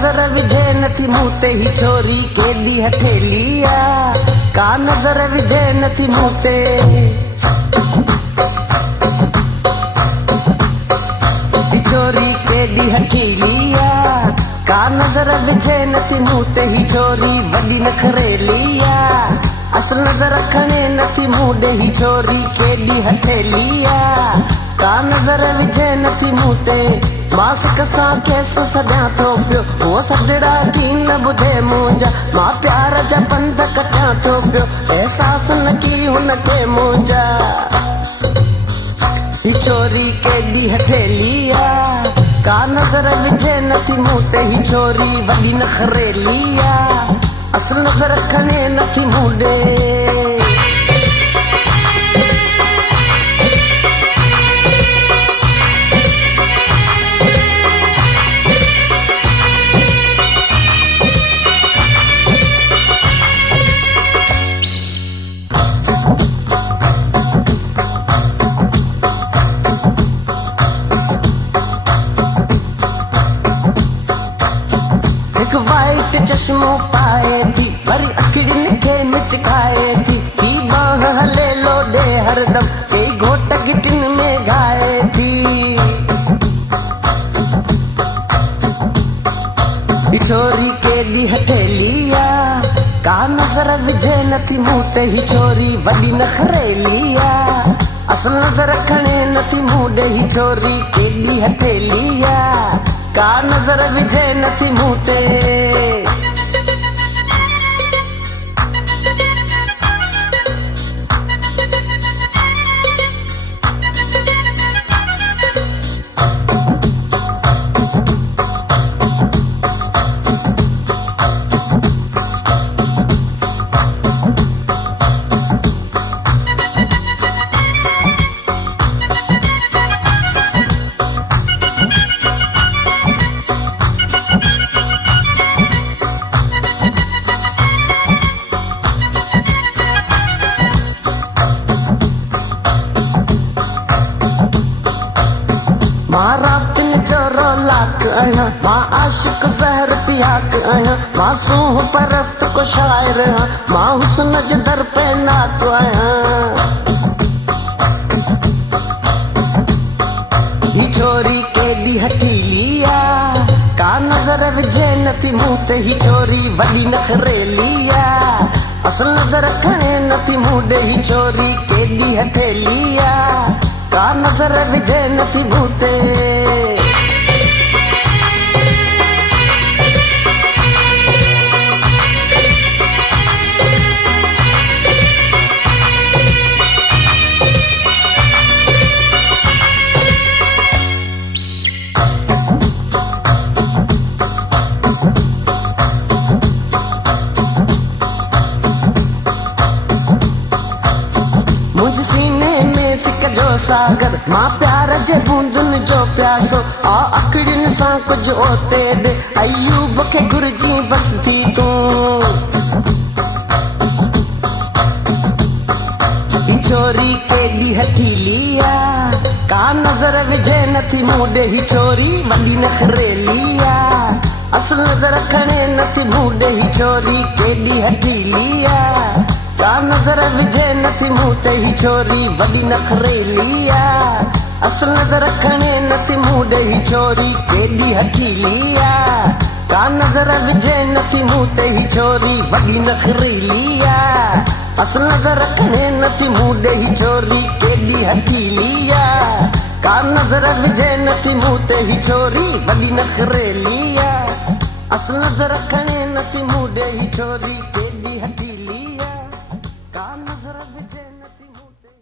नजर विझे नथी मुंह ते ही छोरी केॾी हथेली आ। का नजर विझे नथी मुंह ते ही छोरी केॾी हथेली आ। का नजर विझे नथी मुंह ते ही छोरी वॾी नखरेली आ। असल नजर खणे नथी मुंह ॾे ही छोरी केॾी हथेली आ। का नजर विझे नथी मुंह ते मासिक सां केसु सॼां थो पियो उहो सजड़ा की न ॿुधे मुंहिंजा मां प्यार जा पंध कटियां थो पियो अहसास न की हुनखे मुंहिंजा ही छोरी केॾी हथेली आ। का नजर विझे नथी मुंह ते ही छोरी वॾी नखरेली आ। असल नजर खणे नथी मुंह ॾे वाइट चश्मो पाए थी वरी अखियुनि खे मिचकाए थी ही बाह हले लोॾे हरदम कई घोट गिटिन में गाए थी। ही छोरी केॾी हथेली आ। का नजर विझे नथी मुंह ते ही छोरी वॾी नखरेली आ। असल नजर खणे नथी मुंह ॾे ही छोरी केॾी हथेली आ। का नजर विझे नथी मुंह ते मां रातिन जो रौलाक आहियां मां आशिक ज़हर पियाक आहियां मां सूह परस्त को शाइर आहियां मां हुस्न जे दर पे नात आहियां। ही छोरी केॾी हथेली आ। का नजर विझे नथी मुंह ते ही छोरी वॾी नखरेली आ। असल नजर खणे नथी मुंह ॾे ही छोरी केॾी हथेली आ। का नजर विझे नथी मुंह ते मुंहिंजे सीने में सिक जो सागर मां प्यार जे बूंदुनि जो प्यासो आ अखियुनि सां कुझु ओते ॾे अयूब खे घुरिजी बस थी तूं। ही छोरी केॾी हथेली आ। का नजर विझे नथी मुंह ॾे ही छोरी वॾी नखरेली आ। असल नजर खणे नथी मुंह ॾे ही छोरी केॾी हथेली आ। का नजर विझे नथी मुंह ते ही छोरी वॾी नखरेली आ। असल नजर खणे नथी मुंह ॾे ही छोरी केॾी हथेली आ। का नजर विझे नथी मुंह ते ही छोरी वॾी नखरेली आ। असल नजर खणे नथी मुंह ॾे ही छोरी केॾी हथेली आ। का नजर विझे नथी मुंह ते ही छोरी वॾी नखरेली आ। असल नजर खणे नथी मुंह ॾे ही छोरी केॾी हथेली आ। का नजर विझे नथी मुंह ते